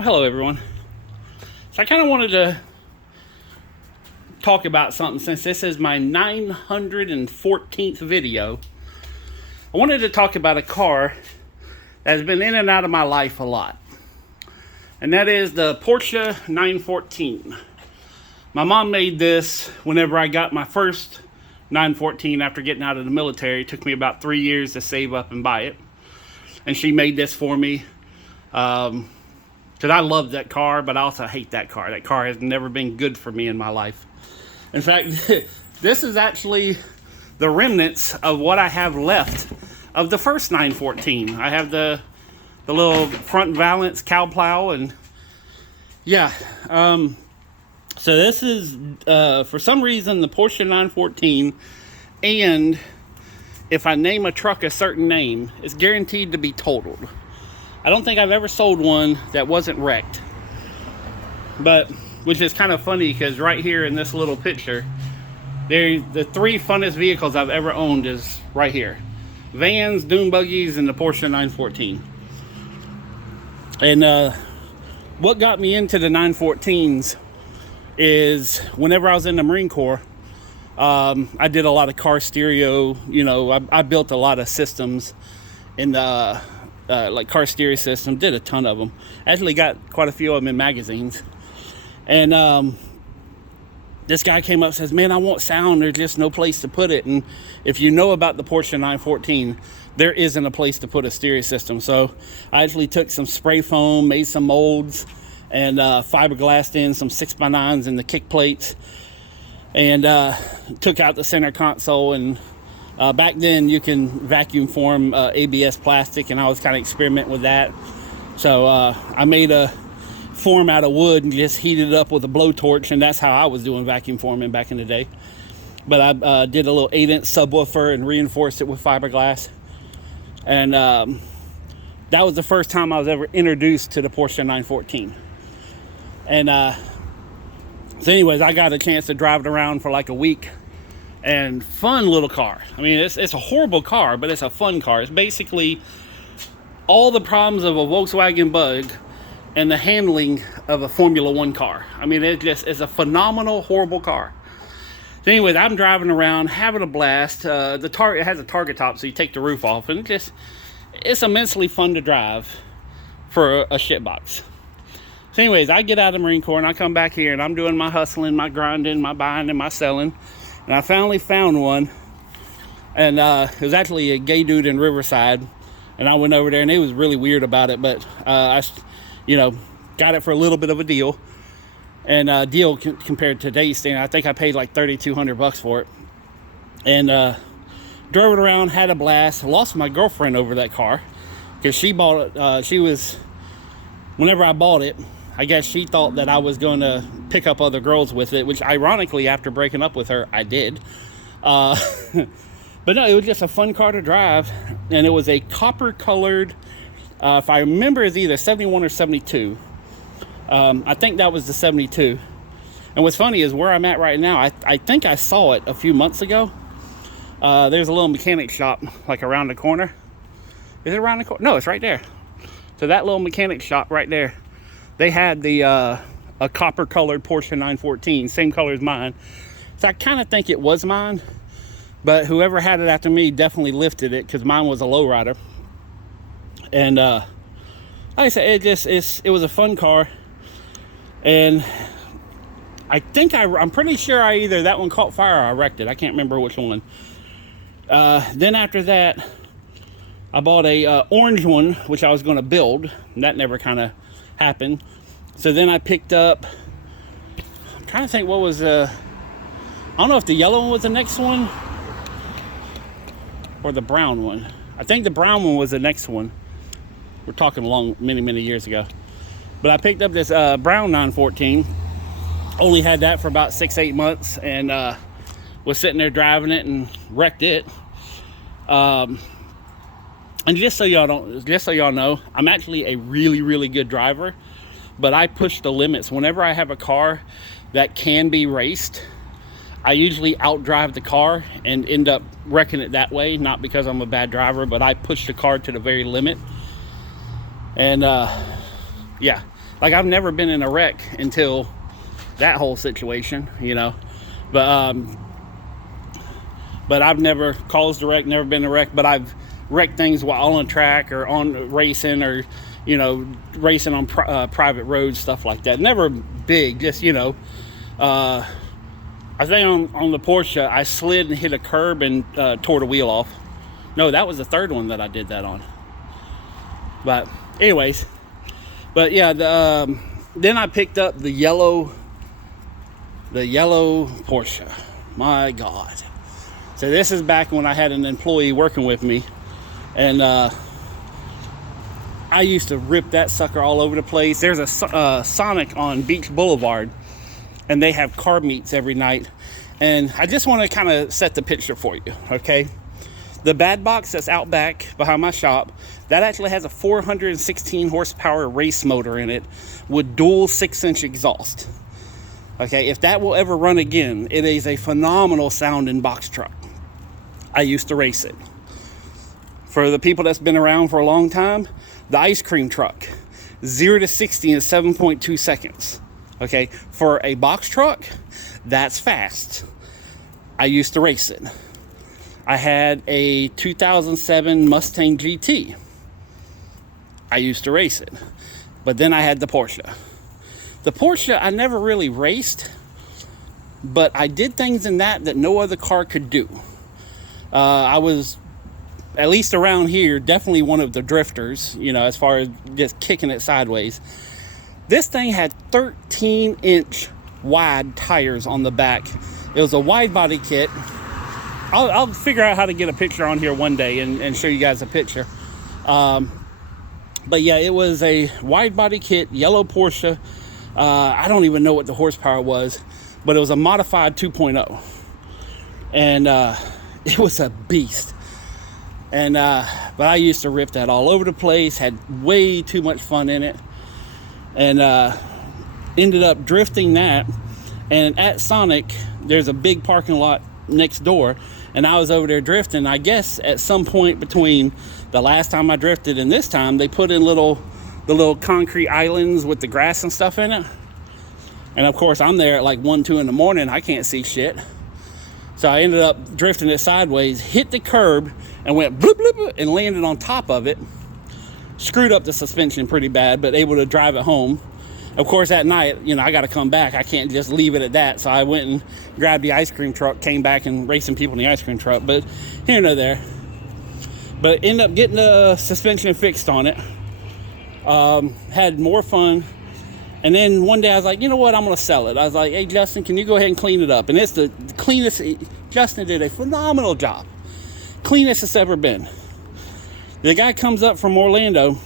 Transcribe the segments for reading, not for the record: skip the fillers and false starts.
Hello everyone. So I kind of wanted to talk about something since this is my 914th video. I wanted to talk about a car that has been in and out of my life a lot. And that is the Porsche 914. My mom made this whenever I got my first 914 after getting out of the military. It took me about 3 years to save up and buy it. And she made this for me. Because I love that car, but I also hate that car. That car has never been good for me in my life. In fact, this is actually the remnants of what I have left of the first 914. I have the little front valance cow plow, and yeah. So this is, for some reason, the Porsche 914, and if I name a truck a certain name, it's guaranteed to be totaled. I don't think I've ever sold one that wasn't wrecked. But, which is kind of funny because right here in this little picture, the three funnest vehicles I've ever owned is right here. Vans, dune buggies, and the Porsche 914. And what got me into the 914s is whenever I was in the Marine Corps, I did a lot of car stereo. You know, I built a lot of systems in the like car stereo system, did a ton of them. Actually got quite a few of them in magazines. And this guy came up and says, man, I want sound. There's just no place to put it. And if you know about the Porsche 914, there isn't a place to put a stereo system. So I actually took some spray foam, made some molds, and fiberglassed in some 6x9s in the kick plates, and took out the center console. And back then you can vacuum form ABS plastic, and I was kind of experimenting with that. So I made a form out of wood and just heated it up with a blowtorch, and that's how I was doing vacuum forming back in the day. But I did a little 8-inch subwoofer and reinforced it with fiberglass. And that was the first time I was ever introduced to the Porsche 914. And so anyways, I got a chance to drive it around for like a week. And fun little car. I mean, it's a horrible car, but it's a fun car. It's basically all the problems of a Volkswagen Bug and the handling of a Formula One car. I mean, it's a phenomenal, horrible car. So anyways, I'm driving around, having a blast. It has a target top, so you take the roof off, and it's immensely fun to drive for a shitbox. So anyways, I get out of the Marine Corps, and I come back here, and I'm doing my hustling, my grinding, my buying, and my selling. And I finally found one, and it was actually a gay dude in Riverside, and I went over there, and he was really weird about it, but I got it for a little bit of a deal, and compared to today's standard, I think I paid like $3,200 for it, and drove it around, had a blast. Lost my girlfriend over that car, because she bought it, whenever I bought it, I guess she thought that I was going to pick up other girls with it, which ironically, after breaking up with her, I did. But no, it was just a fun car to drive. And it was a copper-colored, if I remember, it's either 71 or 72. I think that was the 72. And what's funny is where I'm at right now, I think I saw it a few months ago. There's a little mechanic shop, like around the corner. Is it around the corner? No, it's right there. So that little mechanic shop right there, they had a copper colored Porsche 914, same color as mine. So I kind of think it was mine, but whoever had it after me definitely lifted it, because mine was a lowrider. And like I said, it was a fun car. And I'm pretty sure either that one caught fire or I wrecked it. I can't remember which one. Then after that, I bought a orange one, which I was going to build. And that never kind of happened. So then I picked up, I'm trying to think what was I don't know if the yellow one was the next one or the brown one. I think the brown one was the next one. We're talking many years ago. But I picked up this brown 914. Only had that for about 6-8 months, and was sitting there driving it and wrecked it. And just so y'all know, I'm actually a really good driver, but I push the limits. Whenever I have a car that can be raced, I usually outdrive the car and end up wrecking it that way. Not because I'm a bad driver, but I push the car to the very limit. And yeah, Like, I've never been in a wreck until that whole situation, you know. But I've never caused a wreck, never been in a wreck, but I've wrecked things while on a track or on racing, or, you know, racing on private roads, stuff like that. Never big, just, you know, I think on the Porsche, I slid and hit a curb and tore the wheel off. No, that was the third one that I did that on. But anyways, but yeah, then I picked up the yellow Porsche. My God. So this is back when I had an employee working with me, and I used to rip that sucker all over the place. There's a Sonic on Beach Boulevard, and they have car meets every night. And I just want to kind of set the picture for you, okay? The bad box that's out back behind my shop, that actually has a 416 horsepower race motor in it with dual 6-inch exhaust. Okay, if that will ever run again, it is a phenomenal sounding box truck. I used to race it. For the people that's been around for a long time, the ice cream truck, 0 to 60 in 7.2 seconds. Okay, for a box truck, that's fast. I used to race it. I had a 2007 Mustang GT. I used to race it. But then I had the Porsche. The Porsche I never really raced, but I did things in that no other car could do. I was, at least around here, definitely one of the drifters, you know, as far as just kicking it sideways. This thing had 13-inch wide tires on the back. It was a wide body kit. I'll figure out how to get a picture on here one day and show you guys a picture. But yeah, it was a wide body kit, yellow Porsche. I don't even know what the horsepower was, but it was a modified 2.0. And it was a beast. And but I used to rip that all over the place, had way too much fun in it, and ended up drifting that. And at Sonic, there's a big parking lot next door, and I was over there drifting. I guess at some point between the last time I drifted and this time, they put in the little concrete islands with the grass and stuff in it. And of course, I'm there at like 1, 2 in the morning. I can't see shit. So I ended up drifting it sideways, hit the curb, and went bloop, bloop, bloop, and landed on top of it. Screwed up the suspension pretty bad, but able to drive it home. Of course, that night, you know, I got to come back. I can't just leave it at that. So I went and grabbed the ice cream truck, came back and racing people in the ice cream truck. But here nor there. But ended up getting the suspension fixed on it. Had more fun. And then one day I was like, you know what, I'm going to sell it. I was like, hey, Justin, can you go ahead and clean it up? And it's the cleanest. Justin did a phenomenal job. Cleanest it's ever been. The guy comes up from Orlando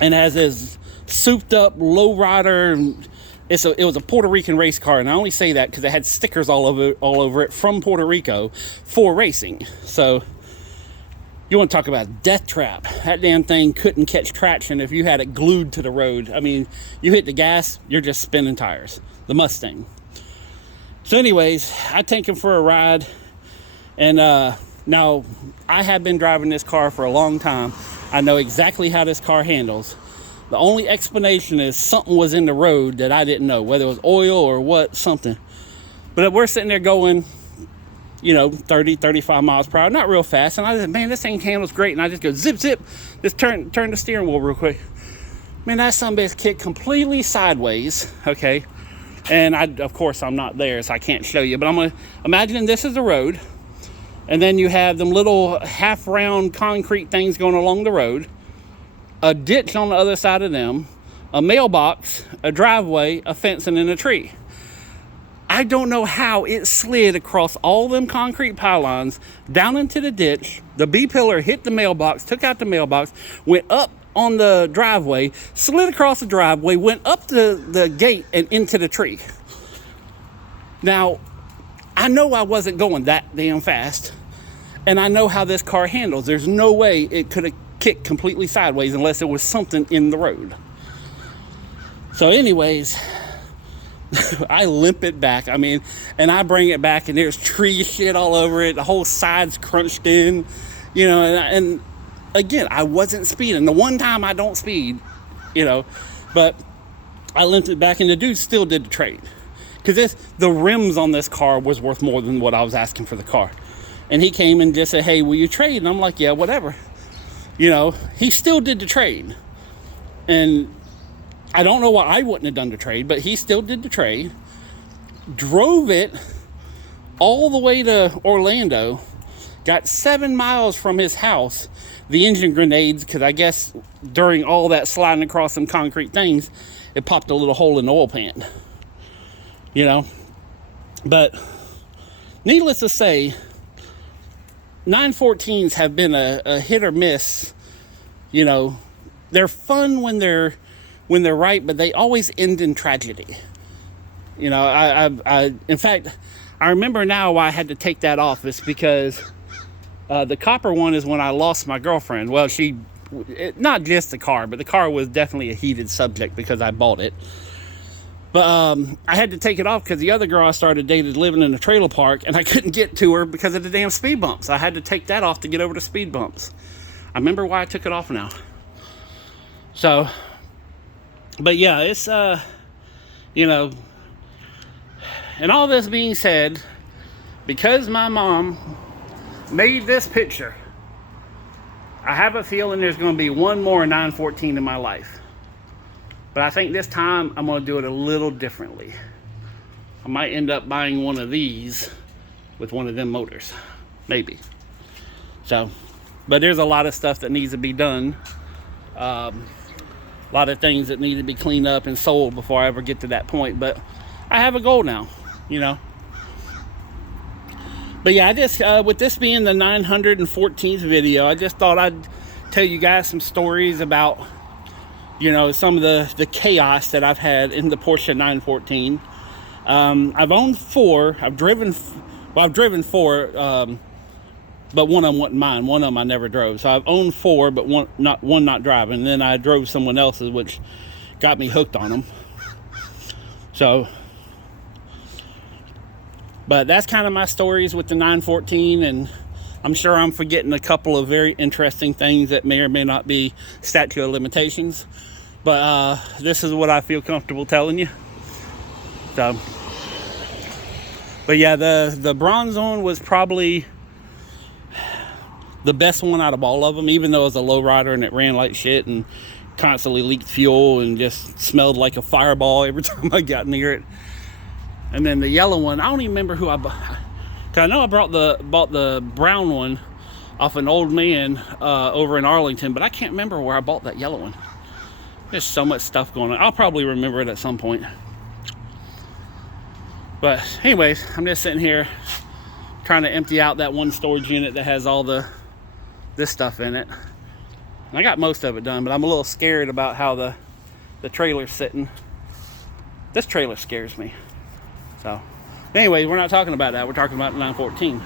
and has his souped up lowrider. It was a Puerto Rican race car. And I only say that because it had stickers all over it from Puerto Rico for racing. So you want to talk about a death trap. That damn thing couldn't catch traction if you had it glued to the road. I mean, you hit the gas, you're just spinning tires. The Mustang. So anyways, I take him for a ride. And now, I have been driving this car for a long time. I know exactly how this car handles. The only explanation is something was in the road that I didn't know. Whether it was oil or what, something. But we're sitting there going, you know, 30, 35 miles per hour, not real fast. And I said, man, this thing handles great. And I just go zip, zip, just turn the steering wheel real quick. Man, that sumbitch kicked completely sideways, okay? And of course, I'm not there, so I can't show you. But I'm going to imagine this is the road. And then you have them little half-round concrete things going along the road. A ditch on the other side of them. A mailbox, a driveway, a fence, and then a tree. I don't know how it slid across all them concrete pylons down into the ditch. The B-pillar hit the mailbox, took out the mailbox, went up on the driveway, slid across the driveway, went up the gate and into the tree. Now, I know I wasn't going that damn fast, and I know how this car handles. There's no way it could have kicked completely sideways unless there was something in the road. So anyways, I limp it back. I mean, and I bring it back, and there's tree shit all over it. The whole side's crunched in, you know. And again, I wasn't speeding. The one time I don't speed, you know. But I lent it back, and the dude still did the trade. Because the rims on this car was worth more than what I was asking for the car. And he came and just said, hey, will you trade? And I'm like, yeah, whatever. You know, he still did the trade. And I don't know why I wouldn't have done the trade, but he still did the trade. Drove it all the way to Orlando. Got 7 miles from his house. The engine grenades, because I guess during all that sliding across some concrete things, it popped a little hole in the oil pan. You know? But needless to say, 914s have been a hit or miss. You know, they're fun when they're right, but they always end in tragedy. You know, I in fact, I remember now why I had to take that off. It's because the copper one is when I lost my girlfriend. Well, not just the car, but the car was definitely a heated subject because I bought it. But I had to take it off because the other girl I started dating living in a trailer park, and I couldn't get to her because of the damn speed bumps. I had to take that off to get over the speed bumps. I remember why I took it off now. So, but yeah, it's, you know, and all this being said, because my mom made this picture, I have a feeling there's going to be one more 914 in my life. But I think this time I'm going to do it a little differently. I might end up buying one of these with one of them motors. Maybe. So, but there's a lot of stuff that needs to be done. A lot of things that need to be cleaned up and sold before I ever get to that point. But I have a goal now, you know. But yeah, I just, with this being the 914th video, I just thought I'd tell you guys some stories about, you know, some of the chaos that I've had in the Porsche 914. I've owned 4. I've driven 4, but one of them wasn't mine. One of them I never drove. So I've owned 4, but one not driving. And then I drove someone else's, which got me hooked on them. So, but that's kind of my stories with the 914, and I'm sure I'm forgetting a couple of very interesting things that may or may not be statute of limitations. But this is what I feel comfortable telling you. So, but yeah, the bronze one was probably the best one out of all of them, even though it was a lowrider and it ran like shit and constantly leaked fuel and just smelled like a fireball every time I got near it. And then the yellow one, I don't even remember who I bought. Cause I know I bought the brown one off an old man over in Arlington, but I can't remember where I bought that yellow one. There's so much stuff going on. I'll probably remember it at some point. But anyways, I'm just sitting here trying to empty out that one storage unit that has all this stuff in it. And I got most of it done, but I'm a little scared about how the trailer's sitting. This trailer scares me. So, anyways, we're not talking about that. We're talking about the 914.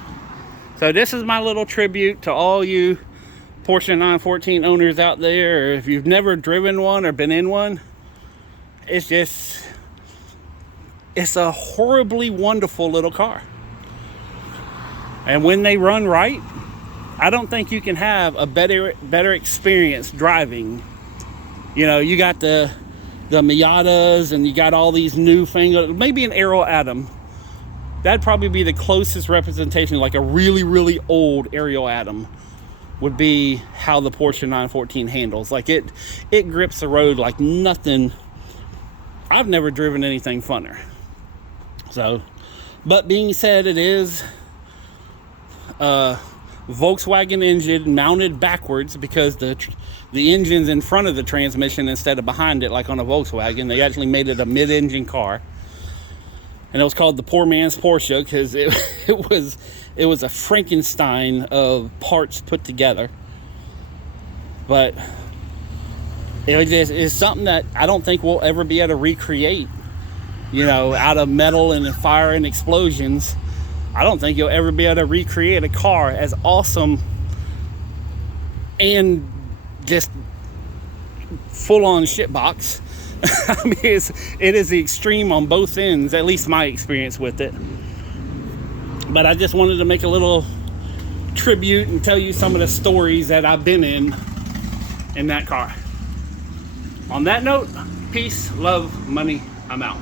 So this is my little tribute to all you Porsche 914 owners out there. Or if you've never driven one or been in one, it's a horribly wonderful little car. And when they run right, I don't think you can have a better experience driving. You know, you got the Miatas, and you got all these newfangled, maybe an Aero Atom. That'd probably be the closest representation, like a really, really old Aero Atom would be how the Porsche 914 handles. Like it grips the road like nothing. I've never driven anything funner. So, but being said, it is Volkswagen engine mounted backwards because the engine's in front of the transmission instead of behind it like on a Volkswagen. They actually made it a mid-engine car, and it was called the poor man's Porsche because it was a Frankenstein of parts put together. But it's something that I don't think we'll ever be able to recreate, you know, out of metal and fire and explosions. I don't think you'll ever be able to recreate a car as awesome and just full-on shitbox. I mean, it is the extreme on both ends, at least my experience with it. But I just wanted to make a little tribute and tell you some of the stories that I've been in that car. On that note, Peace, love, money. I'm out.